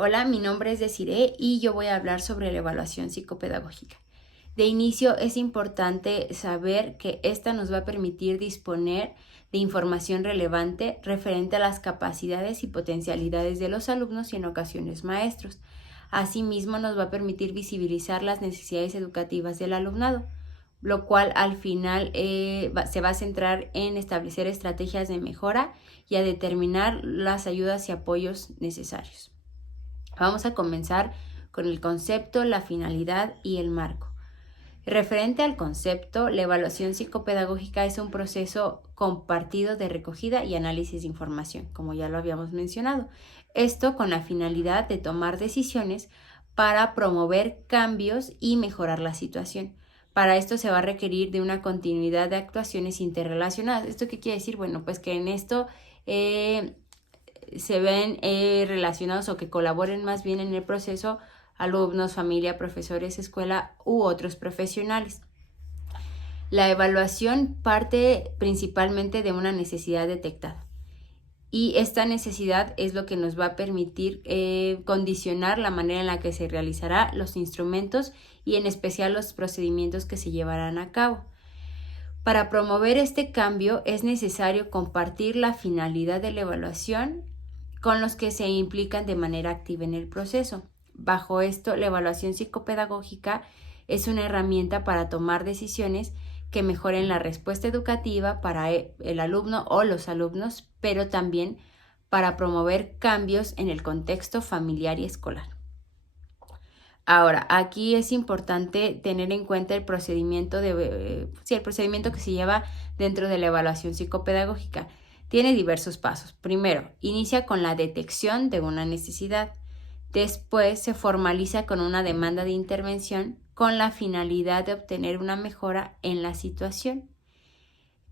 Hola, mi nombre es Desiree y yo voy a hablar sobre la evaluación psicopedagógica. De inicio es importante saber que esta nos va a permitir disponer de información relevante referente a las capacidades y potencialidades de los alumnos y en ocasiones maestros. Asimismo, nos va a permitir visibilizar las necesidades educativas del alumnado, lo cual al final se va a centrar en establecer estrategias de mejora y a determinar las ayudas y apoyos necesarios. Vamos a comenzar con el concepto, la finalidad y el marco. Referente al concepto, la evaluación psicopedagógica es un proceso compartido de recogida y análisis de información, como ya lo habíamos mencionado. Esto con la finalidad de tomar decisiones para promover cambios y mejorar la situación. Para esto se va a requerir de una continuidad de actuaciones interrelacionadas. ¿Esto qué quiere decir? Bueno, pues que en esto se ven relacionados o que colaboren más bien en el proceso alumnos, familia, profesores, escuela u otros profesionales. La evaluación parte principalmente de una necesidad detectada y esta necesidad es lo que nos va a permitir condicionar la manera en la que se realizará los instrumentos y en especial los procedimientos que se llevarán a cabo. Para promover este cambio es necesario compartir la finalidad de la evaluación con los que se implican de manera activa en el proceso. Bajo esto, la evaluación psicopedagógica es una herramienta para tomar decisiones que mejoren la respuesta educativa para el alumno o los alumnos, pero también para promover cambios en el contexto familiar y escolar. Ahora, aquí es importante tener en cuenta el procedimiento el procedimiento que se lleva dentro de la evaluación psicopedagógica. Tiene diversos pasos. Primero, inicia con la detección de una necesidad. Después se formaliza con una demanda de intervención con la finalidad de obtener una mejora en la situación.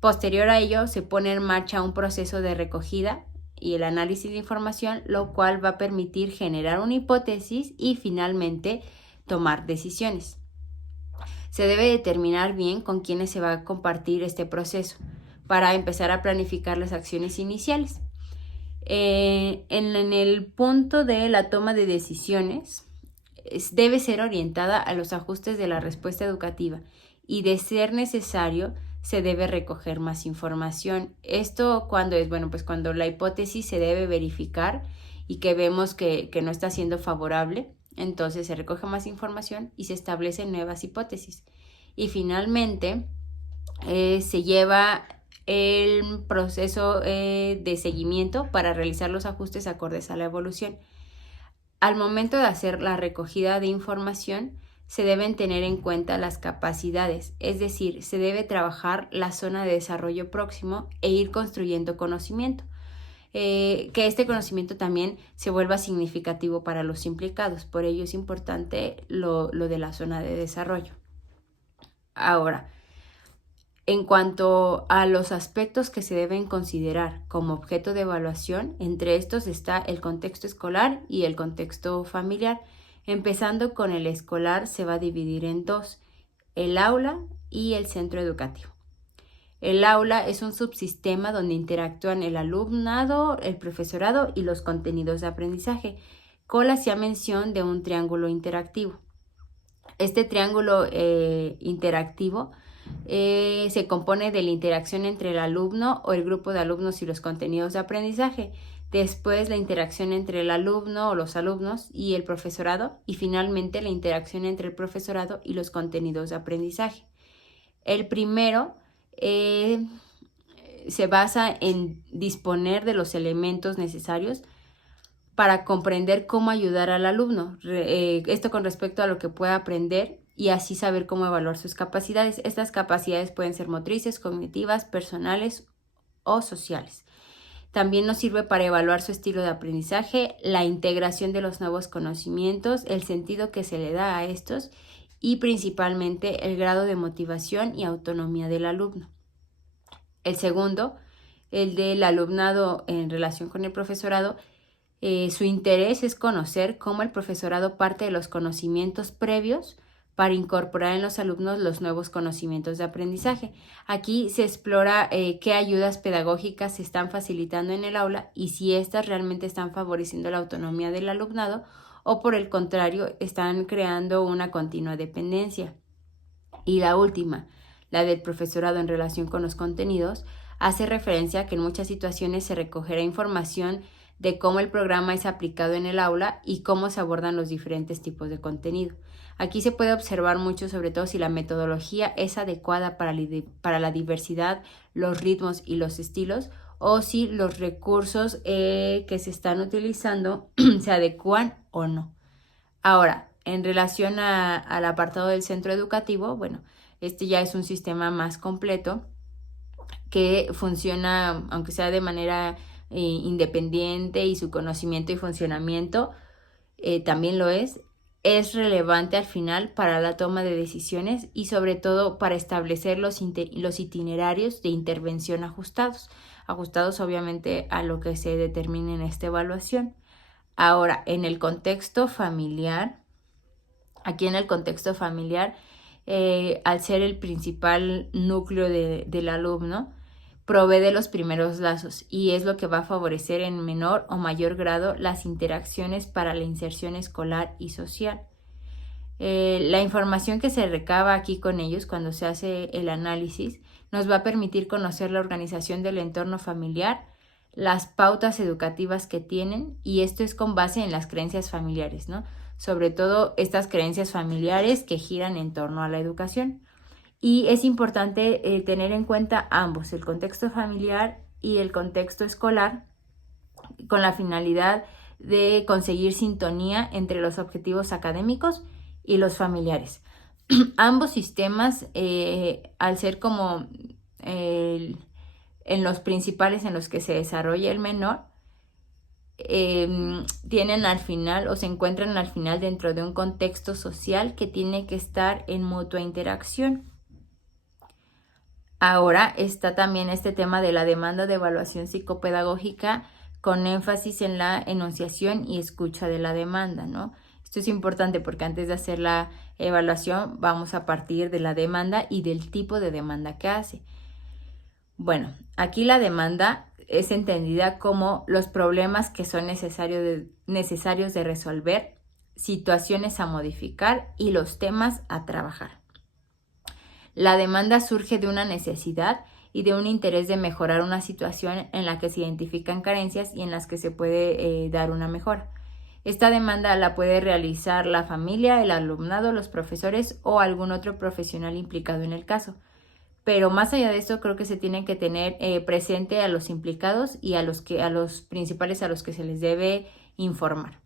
Posterior a ello, se pone en marcha un proceso de recogida y el análisis de información, lo cual va a permitir generar una hipótesis y finalmente tomar decisiones. Se debe determinar bien con quiénes se va a compartir este proceso para empezar a planificar las acciones iniciales. En el punto de la toma de decisiones, debe ser orientada a los ajustes de la respuesta educativa y, de ser necesario, se debe recoger más información. Esto cuando es, bueno, pues cuando la hipótesis se debe verificar y que vemos que no está siendo favorable, entonces se recoge más información y se establecen nuevas hipótesis. Y finalmente se lleva el proceso de seguimiento para realizar los ajustes acordes a la evolución. Al momento de hacer la recogida de información, se deben tener en cuenta las capacidades, es decir, se debe trabajar la zona de desarrollo próximo e ir construyendo conocimiento. Que este conocimiento también se vuelva significativo para los implicados. Por ello es importante lo de la zona de desarrollo. Ahora, en cuanto a los aspectos que se deben considerar como objeto de evaluación, entre estos está el contexto escolar y el contexto familiar. Empezando con el escolar, se va a dividir en dos: el aula y el centro educativo. El aula es un subsistema donde interactúan el alumnado, el profesorado y los contenidos de aprendizaje, con la hacía mención de un triángulo interactivo. Este triángulo interactivo se compone de la interacción entre el alumno o el grupo de alumnos y los contenidos de aprendizaje, después la interacción entre el alumno o los alumnos y el profesorado y finalmente la interacción entre el profesorado y los contenidos de aprendizaje. El primero se basa en disponer de los elementos necesarios para comprender cómo ayudar al alumno, esto con respecto a lo que pueda aprender y así saber cómo evaluar sus capacidades. Estas capacidades pueden ser motrices, cognitivas, personales o sociales. También nos sirve para evaluar su estilo de aprendizaje, la integración de los nuevos conocimientos, el sentido que se le da a estos y principalmente el grado de motivación y autonomía del alumno. El segundo, el del alumnado en relación con el profesorado, su interés es conocer cómo el profesorado parte de los conocimientos previos para incorporar en los alumnos los nuevos conocimientos de aprendizaje. Aquí se explora qué ayudas pedagógicas se están facilitando en el aula y si éstas realmente están favoreciendo la autonomía del alumnado o por el contrario están creando una continua dependencia. Y la última, la del profesorado en relación con los contenidos, hace referencia a que en muchas situaciones se recogerá información de cómo el programa es aplicado en el aula y cómo se abordan los diferentes tipos de contenido. Aquí se puede observar mucho, sobre todo si la metodología es adecuada para la diversidad, los ritmos y los estilos, o si los recursos que se están utilizando se adecuan o no. Ahora, en relación al apartado del centro educativo, bueno, este ya es un sistema más completo que funciona, aunque sea de manera independiente y su conocimiento y funcionamiento también lo es relevante al final para la toma de decisiones y sobre todo para establecer los itinerarios de intervención ajustados obviamente a lo que se determine en esta evaluación. Ahora, en el contexto familiar, al ser el principal núcleo del alumno, provee de los primeros lazos y es lo que va a favorecer en menor o mayor grado las interacciones para la inserción escolar y social. La información que se recaba aquí con ellos cuando se hace el análisis nos va a permitir conocer la organización del entorno familiar, las pautas educativas que tienen y esto es con base en las creencias familiares, ¿no? Sobre todo estas creencias familiares que giran en torno a la educación. Y es importante tener en cuenta ambos, el contexto familiar y el contexto escolar, con la finalidad de conseguir sintonía entre los objetivos académicos y los familiares. Ambos sistemas, al ser como en los principales en los que se desarrolla el menor, tienen al final o se encuentran al final dentro de un contexto social que tiene que estar en mutua interacción. Ahora está también este tema de la demanda de evaluación psicopedagógica con énfasis en la enunciación y escucha de la demanda, ¿no? Esto es importante porque antes de hacer la evaluación vamos a partir de la demanda y del tipo de demanda que hace. Bueno, aquí la demanda es entendida como los problemas que son necesarios de resolver, situaciones a modificar y los temas a trabajar. La demanda surge de una necesidad y de un interés de mejorar una situación en la que se identifican carencias y en las que se puede dar una mejora. Esta demanda la puede realizar la familia, el alumnado, los profesores o algún otro profesional implicado en el caso. Pero más allá de eso, creo que se tiene que tener presente a los implicados y a los principales a los que se les debe informar.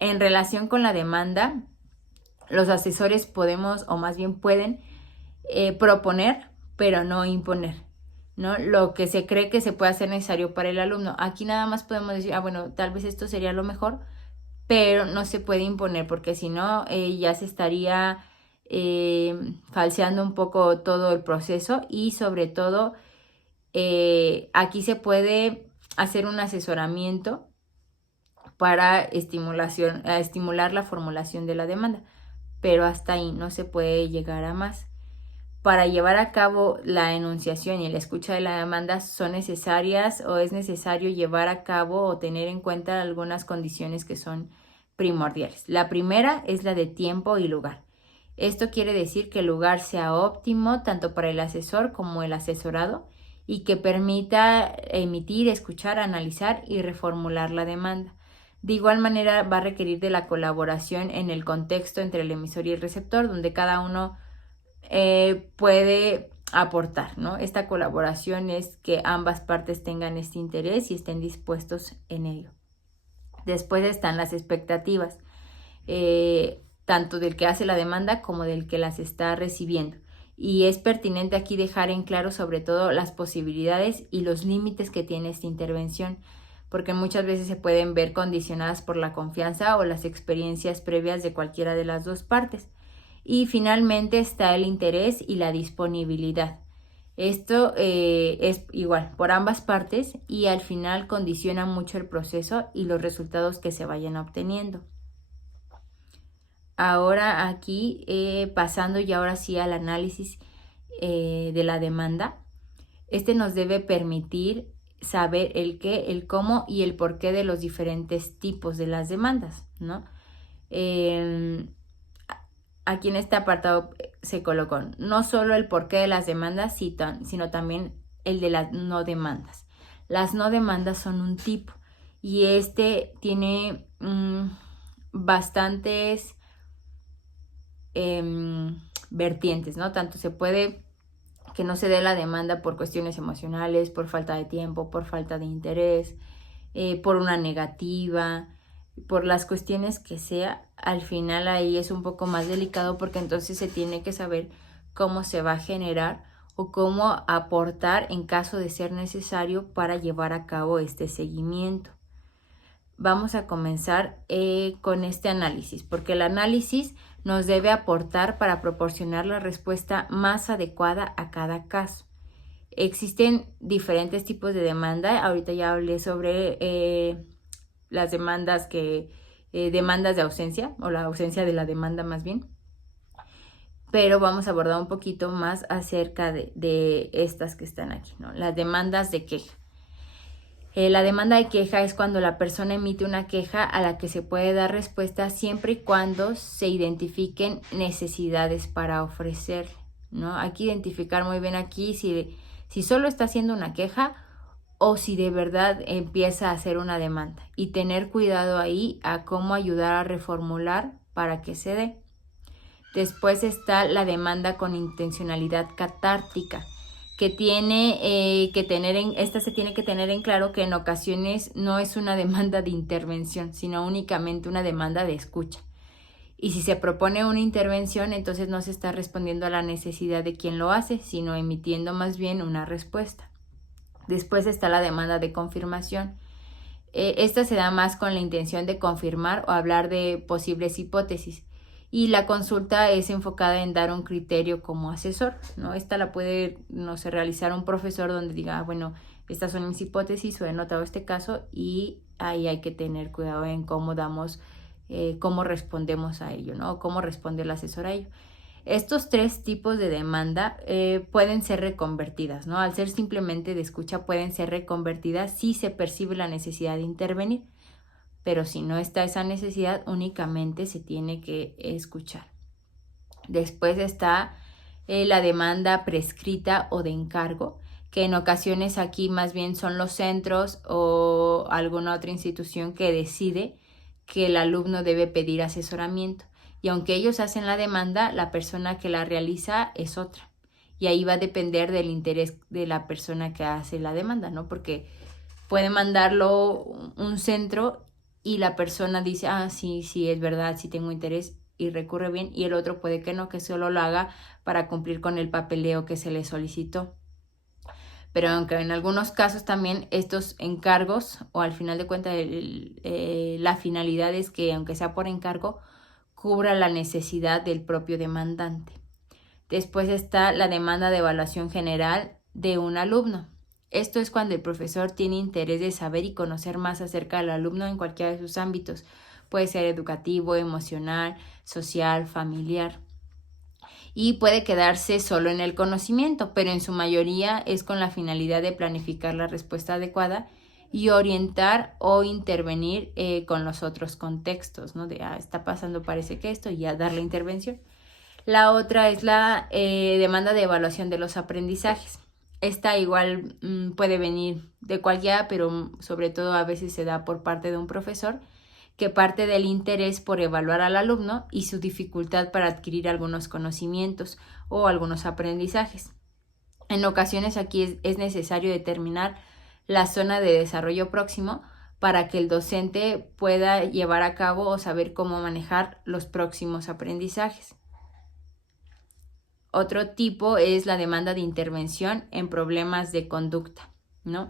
En relación con la demanda, los asesores podemos, o más bien pueden, proponer, pero no imponer, ¿no? Lo que se cree que se puede hacer necesario para el alumno. Aquí nada más podemos decir, bueno, tal vez esto sería lo mejor, pero no se puede imponer porque si no, ya se estaría falseando un poco todo el proceso y sobre todo aquí se puede hacer un asesoramiento para estimular la formulación de la demanda, pero hasta ahí no se puede llegar a más. Para llevar a cabo la enunciación y la escucha de la demanda son necesarias o es necesario llevar a cabo o tener en cuenta algunas condiciones que son primordiales. La primera es la de tiempo y lugar. Esto quiere decir que el lugar sea óptimo tanto para el asesor como el asesorado y que permita emitir, escuchar, analizar y reformular la demanda. De igual manera va a requerir de la colaboración en el contexto entre el emisor y el receptor, donde cada uno puede aportar, ¿no? Esta colaboración es que ambas partes tengan este interés y estén dispuestos en ello. Después están las expectativas, tanto del que hace la demanda como del que las está recibiendo. Y es pertinente aquí dejar en claro sobre todo las posibilidades y los límites que tiene esta intervención, porque muchas veces se pueden ver condicionadas por la confianza o las experiencias previas de cualquiera de las dos partes. Y finalmente está el interés y la disponibilidad. Esto es igual por ambas partes y al final condiciona mucho el proceso y los resultados que se vayan obteniendo. Ahora aquí, pasando y ahora sí al análisis de la demanda, nos debe permitir saber el qué, el cómo y el porqué de los diferentes tipos de las demandas, ¿no? Aquí en este apartado se colocó no solo el porqué de las demandas, sino también el de las no demandas. Las no demandas son un tipo y tiene bastantes vertientes, ¿no? Tanto se puede que no se dé la demanda por cuestiones emocionales, por falta de tiempo, por falta de interés, por una negativa, por las cuestiones que sea. Al final ahí es un poco más delicado porque entonces se tiene que saber cómo se va a generar o cómo aportar en caso de ser necesario para llevar a cabo este seguimiento. Vamos a comenzar con este análisis, porque el análisis nos debe aportar para proporcionar la respuesta más adecuada a cada caso. Existen diferentes tipos de demanda. Ahorita ya hablé sobre las demandas demandas de ausencia, o la ausencia de la demanda más bien. Pero vamos a abordar un poquito más acerca de estas que están aquí, ¿no? Las demandas de queja. La demanda de queja es cuando la persona emite una queja a la que se puede dar respuesta siempre y cuando se identifiquen necesidades para ofrecer, ¿no? Aquí identificar muy bien aquí si solo está haciendo una queja o si de verdad empieza a hacer una demanda, y tener cuidado ahí a cómo ayudar a reformular para que se dé. Después está la demanda con intencionalidad catártica, que tiene que tener esta se tiene que tener en claro que en ocasiones no es una demanda de intervención, sino únicamente una demanda de escucha. Y si se propone una intervención, entonces no se está respondiendo a la necesidad de quien lo hace, sino emitiendo más bien una respuesta. Después está la demanda de confirmación. Esta se da más con la intención de confirmar o hablar de posibles hipótesis. Y la consulta es enfocada en dar un criterio como asesor, ¿no? Esta la puede, no sé, realizar un profesor donde diga, bueno, estas son mis hipótesis o he notado este caso, y ahí hay que tener cuidado en cómo cómo respondemos a ello, ¿no? Cómo responde el asesor a ello. Estos tres tipos de demanda pueden ser reconvertidas, ¿no? Al ser simplemente de escucha, pueden ser reconvertidas si se percibe la necesidad de intervenir, pero si no está esa necesidad, únicamente se tiene que escuchar. Después está la demanda prescrita o de encargo, que en ocasiones aquí más bien son los centros o alguna otra institución que decide que el alumno debe pedir asesoramiento. Y aunque ellos hacen la demanda, la persona que la realiza es otra. Y ahí va a depender del interés de la persona que hace la demanda, ¿no? Porque puede mandarlo un centro y la persona dice, sí, es verdad, sí tengo interés, y recurre bien, y el otro puede que no, que solo lo haga para cumplir con el papeleo que se le solicitó. Pero aunque en algunos casos también estos encargos, o al final de cuentas la finalidad es que aunque sea por encargo, cubra la necesidad del propio demandante. Después está la demanda de evaluación general de un alumno. Esto es cuando el profesor tiene interés de saber y conocer más acerca del alumno en cualquiera de sus ámbitos. Puede ser educativo, emocional, social, familiar. Y puede quedarse solo en el conocimiento, pero en su mayoría es con la finalidad de planificar la respuesta adecuada y orientar o intervenir con los otros contextos, ¿no? De, está pasando, parece que esto, y ya dar la intervención. La otra es la demanda de evaluación de los aprendizajes. Esta igual puede venir de cualquiera, pero sobre todo a veces se da por parte de un profesor, que parte del interés por evaluar al alumno y su dificultad para adquirir algunos conocimientos o algunos aprendizajes. En ocasiones aquí es necesario determinar la zona de desarrollo próximo para que el docente pueda llevar a cabo o saber cómo manejar los próximos aprendizajes. Otro tipo es la demanda de intervención en problemas de conducta, ¿no?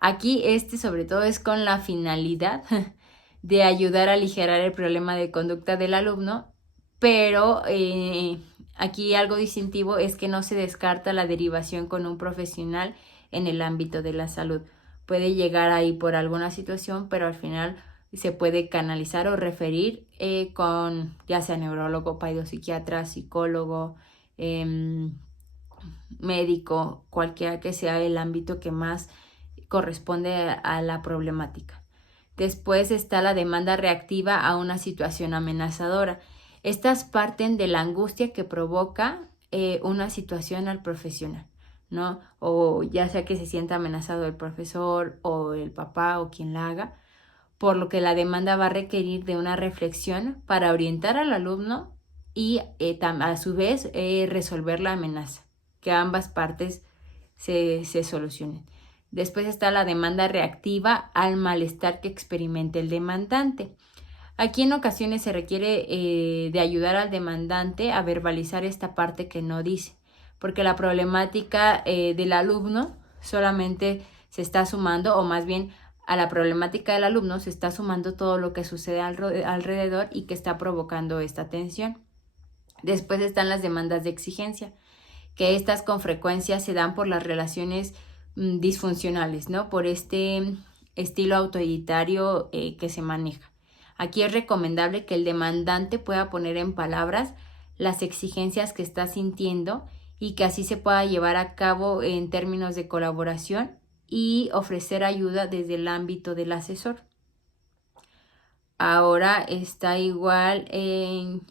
Aquí sobre todo es con la finalidad de ayudar a aligerar el problema de conducta del alumno, pero aquí algo distintivo es que no se descarta la derivación con un profesional en el ámbito de la salud. Puede llegar ahí por alguna situación, pero al final se puede canalizar o referir con ya sea neurólogo, psiquiatra, psicólogo, médico, cualquiera que sea el ámbito que más corresponde a la problemática. Después está la demanda reactiva a una situación amenazadora. Estas parten de la angustia que provoca una situación al profesional, ¿no? O ya sea que se sienta amenazado el profesor o el papá o quien la haga, por lo que la demanda va a requerir de una reflexión para orientar al alumno y a su vez resolver la amenaza, que ambas partes se solucionen. Después está la demanda reactiva al malestar que experimente el demandante. Aquí en ocasiones se requiere de ayudar al demandante a verbalizar esta parte que no dice, porque la problemática del alumno solamente se está sumando, o más bien a la problemática del alumno se está sumando todo lo que sucede alrededor y que está provocando esta tensión. Después están las demandas de exigencia, que estas con frecuencia se dan por las relaciones disfuncionales, ¿no? Por este estilo autoritario que se maneja. Aquí es recomendable que el demandante pueda poner en palabras las exigencias que está sintiendo y que así se pueda llevar a cabo en términos de colaboración y ofrecer ayuda desde el ámbito del asesor. Ahora está igual en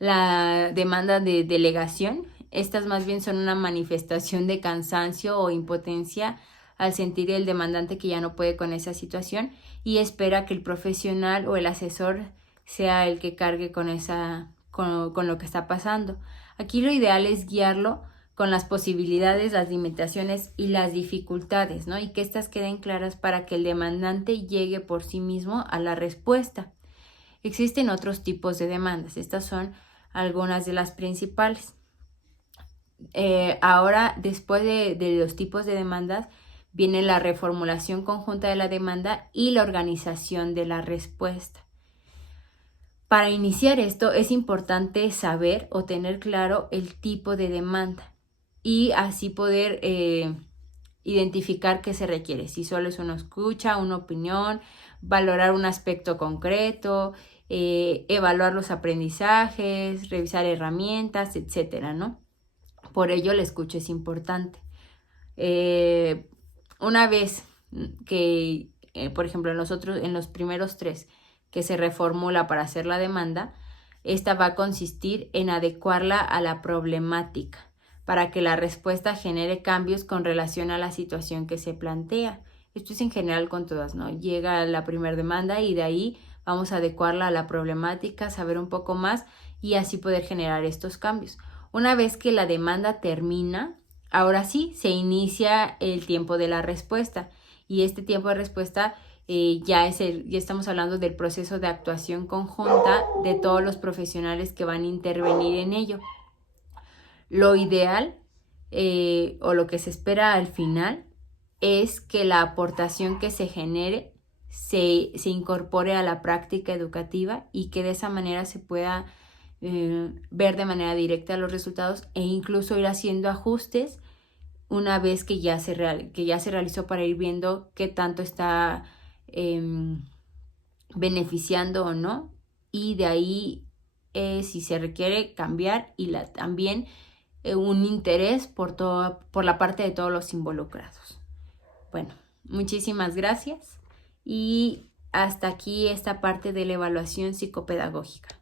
la demanda de delegación. Estas más bien son una manifestación de cansancio o impotencia al sentir el demandante que ya no puede con esa situación y espera que el profesional o el asesor sea el que cargue con lo que está pasando. Aquí lo ideal es guiarlo con las posibilidades, las limitaciones y las dificultades, ¿no? Y que éstas queden claras para que el demandante llegue por sí mismo a la respuesta. Existen otros tipos de demandas. Estas son algunas de las principales. Ahora, después de los tipos de demandas, viene la reformulación conjunta de la demanda y la organización de la respuesta. Para iniciar esto es importante saber o tener claro el tipo de demanda y así poder identificar qué se requiere. Si solo es una escucha, una opinión, valorar un aspecto concreto, evaluar los aprendizajes, revisar herramientas, etcétera, ¿no? Por ello la escucha es importante. Una vez que, por ejemplo, en los primeros 3 que se reformula para hacer la demanda, esta va a consistir en adecuarla a la problemática para que la respuesta genere cambios con relación a la situación que se plantea. Esto es en general con todas, ¿no? Llega la primera demanda y de ahí vamos a adecuarla a la problemática, saber un poco más y así poder generar estos cambios. Una vez que la demanda termina, ahora sí se inicia el tiempo de la respuesta y este tiempo de respuesta ya estamos hablando del proceso de actuación conjunta de todos los profesionales que van a intervenir en ello. Lo ideal o lo que se espera al final es que la aportación que se genere se incorpore a la práctica educativa y que de esa manera se pueda ver de manera directa los resultados e incluso ir haciendo ajustes una vez que ya se realizó para ir viendo qué tanto está beneficiando o no y de ahí si se requiere cambiar y también un interés por la parte de todos los involucrados. Bueno, muchísimas gracias y hasta aquí esta parte de la evaluación psicopedagógica.